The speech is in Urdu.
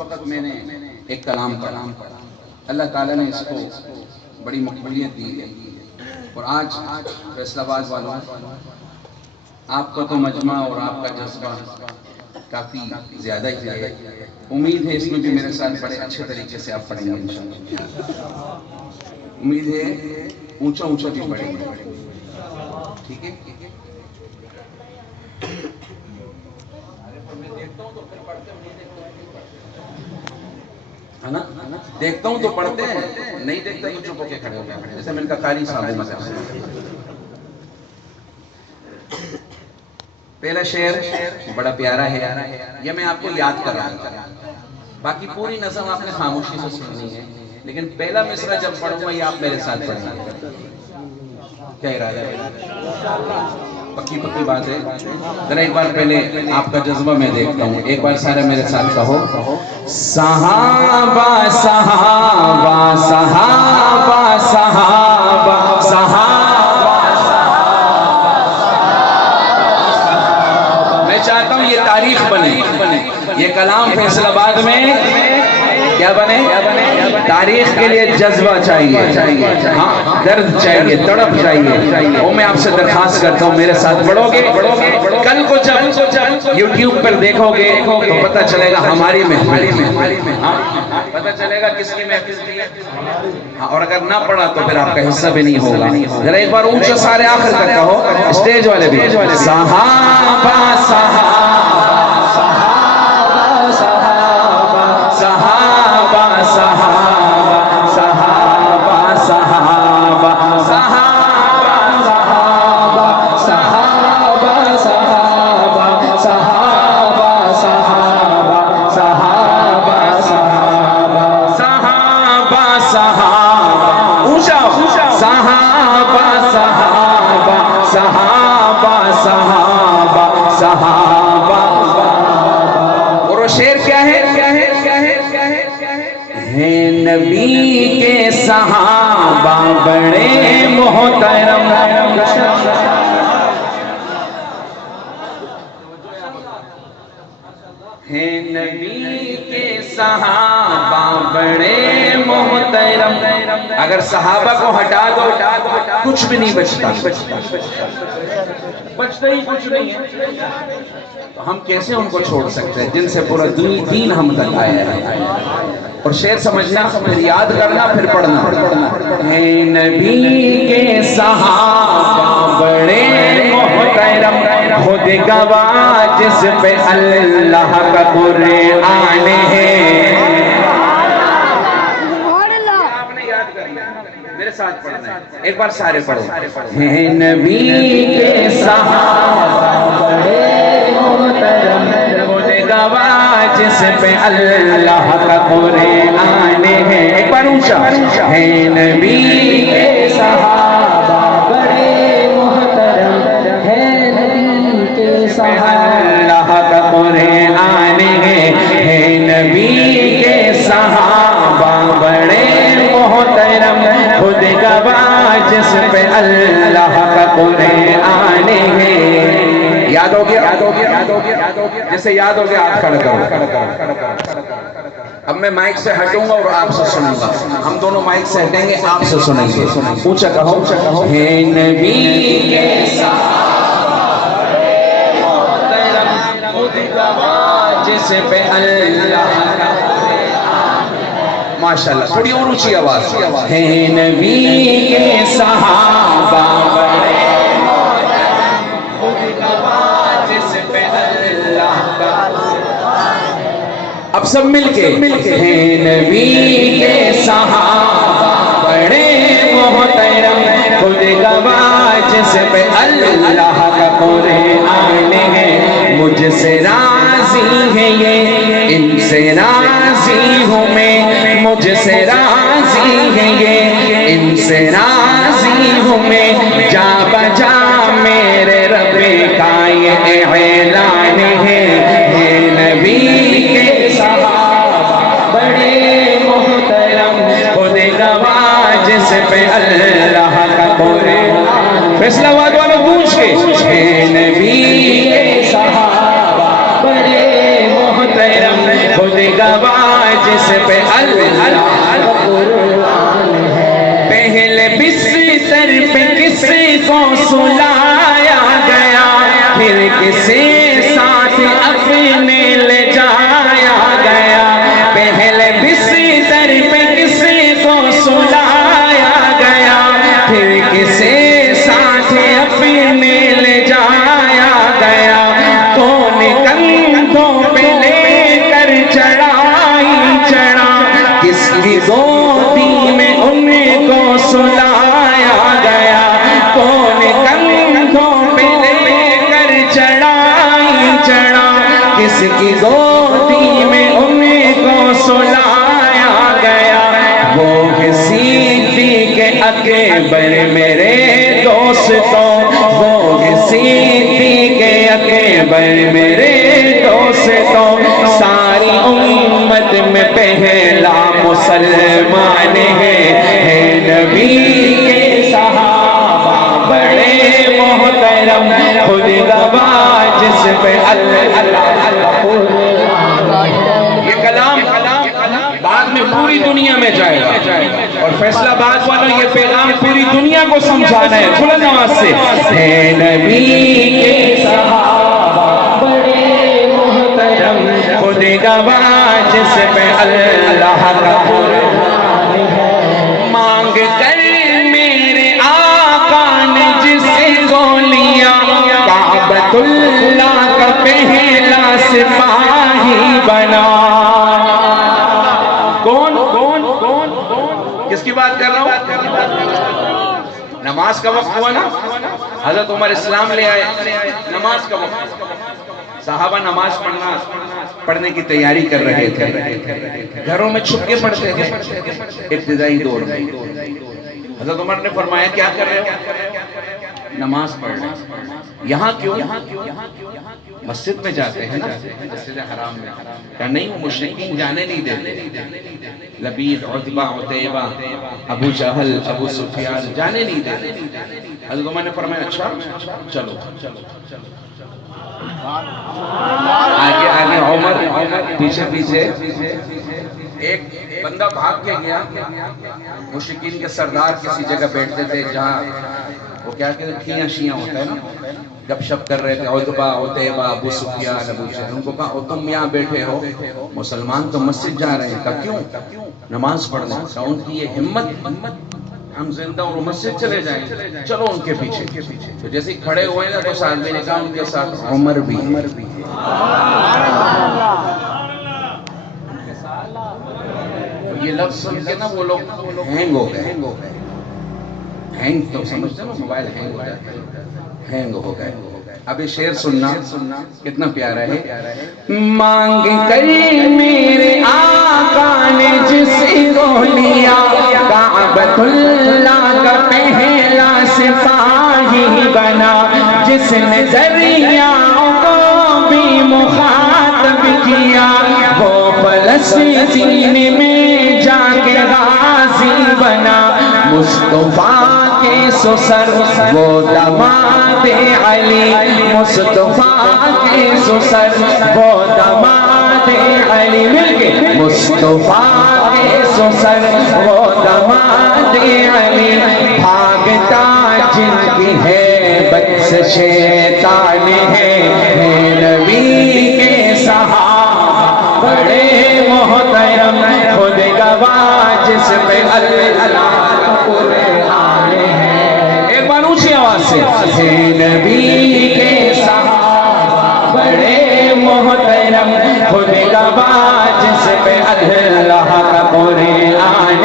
وقت میں نے ایک کلام پڑھا، اللہ تعالیٰ نے اس کو بڑی مقبولیت دی ہے، اور آج فیصل آباد والوں آپ کا تو مجمع اور آپ کا جذبہ کافی زیادہ ہی ہے، امید ہے اس میں بھی میرے ساتھ بڑے اچھے طریقے سے آپ پڑھیں گے انشاءاللہ، امید ہے اونچا اونچا بھی پڑھیں گے، ٹھیک ہے؟ ہے نا؟ دیکھتا ہوں تو پڑھتے ہیں، نہیں دیکھتا تو چپ ہو کے کھڑے ہو گیا، جیسے میں نے کہا قاری صاحب مذہب سے۔ پہلا شعر بڑا پیارا ہے، یہ میں آپ کو یاد کر رہا ہوں، باقی پوری نظم آپ نے خاموشی سے سننی ہے، لیکن پہلا مصرع جب پڑھوں گا یہ آپ میرے ساتھ پڑھیں گے، کیا ارادہ ہے؟ پکی پکی بات ہے۔ ذرا ایک بار پہلے آپ کا جذبہ میں دیکھتا ہوں، ایک بار سارے میرے ساتھ کہو، صحابہ صحابہ صحابہ صحابہ صحابہ، میں چاہتا ہوں یہ تاریخ بنے، یہ کلام فیصل آباد میں کیا بنے؟ تاریخ کے لیے جذبہ چاہیے، ہاں درد چاہیے، تڑپ چاہیے، وہ میں آپ سے درخواست کرتا ہوں میرے ساتھ پڑھو گے، کل کو جب یوٹیوب پر دیکھو گے تو پتہ چلے گا ہماری محفل، پتہ چلے گا کس کی محفل تھی، اور اگر نہ پڑھا تو پھر آپ کا حصہ بھی نہیں ہوگا۔ ذرا ایک بار اونچا سارے آخر تک کہو، اسٹیج والے بھی، صحابہ صحابہ نبی کے صحابہ بڑے محترم، ہیں نبی کے صحابہ بڑے محترم، اگر صحابہ کو ہٹا دو کچھ بھی نہیں بچتا، بچتا ہی کچھ نہیں ہے، تو ہم کیسے ان کو چھوڑ سکتے ہیں جن سے پورا دین ہم تک آیا ہے؟ اور شعر سمجھنا، پھر یاد کرنا، پھر پڑھنا، ہیں نبی کے صحابہ بڑے محترم، خود گواہ جس پہ اللہ کا قرآن ہے، آپ نے یاد کرنا، میرے ساتھ پڑھنا ہے، ایک بار سارے پڑھو، ہیں نبی کے صحابہ بڑے محترم، خود گواہ جس پہ اللہ کا قرآن ہے، ایک بار اونچا، ہیں نبی کے صحابہ بڑے محترم، ہیں نبی کے صحابہ اللہ کا قرآن ہے، ہیں نبی کے صحابہ بڑے محترم، خود گواہ جس پہ اللہ کا قرآن ہے۔ یاد ہو گیا؟ جیسے یاد ہو گیا آپ کھڑا کرو۔ اب میں مائک سے ہٹوں گا اور آپ سے سنوں گا، ہم دونوں مائک سے ہٹیں گے، آپ سے سنیں گے، اونچا کہو، ہیں نبی کے صحابہ بڑے محترم، خود گواہ جس پہ اللہ کا قرآن ہے، ماشاءاللہ، تھوڑی اور اونچی آواز، ہیں نبی کے صحابہ بڑے محترم، خود گواہ جس پہ اللہ کا قرآن ہے، اب سب مل کے، ہیں نبی کے صحابہ بڑے محترم، خود گواہ جس پہ اللہ کا قرآن ہے، مجھ سے راضی ہے یہ، ان سے راضی ہوں میں، مجھ سے راضی ہے یہ، ان سے راضی ہوں میں، جا بجا میرے رب کا یہ اعلان ہے، نبی کے صحابہ بڑے محترم، خود گواہ جس پہ اللہ کا قرآن، فیصل آباد والوں پوچھ کے، ہیں نبی کے صحابہ بڑے محترم، خود گواہ جس پہ اللہ کا قرآن ہے۔ پہلے بستر پہ کسی کو سلایا گیا، پھر کسی ساتھ اپنے لے جایا گیا۔ پہلے بستر پہ کسی کو سلایا گیا، پھر کسی ساتھ اپنے لے جایا گیا۔ کون کندھوں پہ لے کر چڑھائی چڑھا، کس کی گودی میں ان کو سلایا گیا۔ کون کندھوں پہ لے کر چڑھائی چڑھا، کس کی گودی میں ان کو سلایا گیا۔ وہ صدیق اکبر میرے دوستوں، وہ صدیق اکبر میرے دوستوں، ساری امت میں پہلا مسلمان ہے نبی کے صحابہ بڑے محترم، خود گواہ جس پہ اللہ یہ کلام بعد میں پوری دنیا میں جائے گا، اور فیصلہ آباد والوں یہ پیغام پوری دنیا کو سمجھانا ہے بلند آواز سے، ہے نبی کے صحابہ بڑے محترم، خود گواہ جس پہ اللہ کا قرآن ہے۔ مانگ کر میرے آقا نے جس کو لیا، کعبۃ اللہ کا پہلا سپاہی بنا۔ کون کون کون کس کی بات کر رہا ہوں؟ نماز کا وقت ہوا نا، حضرت عمر اسلام لے آئے، نماز کا وقت، صحابہ نماز پڑھنے کی تیاری کر رہے تھے، گھروں میں چھپ کے پڑھتے تھے ابتدائی دور میں۔ حضرت عمر نے فرمایا کیا کر رہے ہو؟ نماز پڑھ رہے ہیں۔ یہاں کیوں؟ مسجد میں جاتے ہیں نا، مسجد حرام میں، کہا نہیں وہ مشرکین جانے نہیں دیتے، لبید، عتبہ، عتیبہ، ابو جہل، ابو سفیان جانے نہیں دیتے۔ حضرت عمر نے فرمایا اچھا چلو، آگے آگے عمر، پیچھے پیچھے۔ ایک بندہ بھاگ کے گیا، مشرکین کے سردار کسی جگہ بیٹھتے تھے جہاں وہ کیا کہتے ہیں کھیاں شیاں ہوتا ہے نا، گپ شپ کر رہے تھے، عتبہ، عتیبہ، ابو سفیان، ابو جہل۔ ان کو کہا تم یہاں بیٹھے ہو، مسلمان تو مسجد جا رہے ہیں، کہا کیوں؟ نماز پڑھنے۔ کہا ان کی یہ ہمت، ہم زندہ اور مسجد چلے جائیں، چلو ان کے پیچھے۔ تو جیسے کھڑے ہوئے نا تو ساتھ میں نے کہا ان کے ساتھ عمر بھی۔ یہ لفظ سن کے نا وہ لوگ ہینگ ہو گئے۔ ہینگ تو سمجھتے نا، موبائل ہینگ ہو جاتا ہے، ہینگ ہو گئے۔ اب یہ شعر سننا کتنا پیارا ہے۔ مانگ کر میرے آقا نے جس کو لیا، کعبۃ اللہ کا پہلا سپاہی بنا، جس نے دریاؤں کو بھی مخاطب کیا، وہ فلسطین میں جا کے غازی بنا۔ مصطفیٰ کے سسر وہ داماد علی، مصطفیٰ کے سسر وہ داماد علی، مل کے مصطفیٰ کے سسر وہ داماد علی، بھاگتا جن کی ہیبت سے شیطان ہے نبی کے صحابہ بڑے محترم، خود گواہ جس پہ اللہ کا قرآن ہے۔ ایک بار اونچی آواز سے، ہے نبی کے صحابہ بڑے محترم، خود گواہ جس پہ اللہ کا قرآن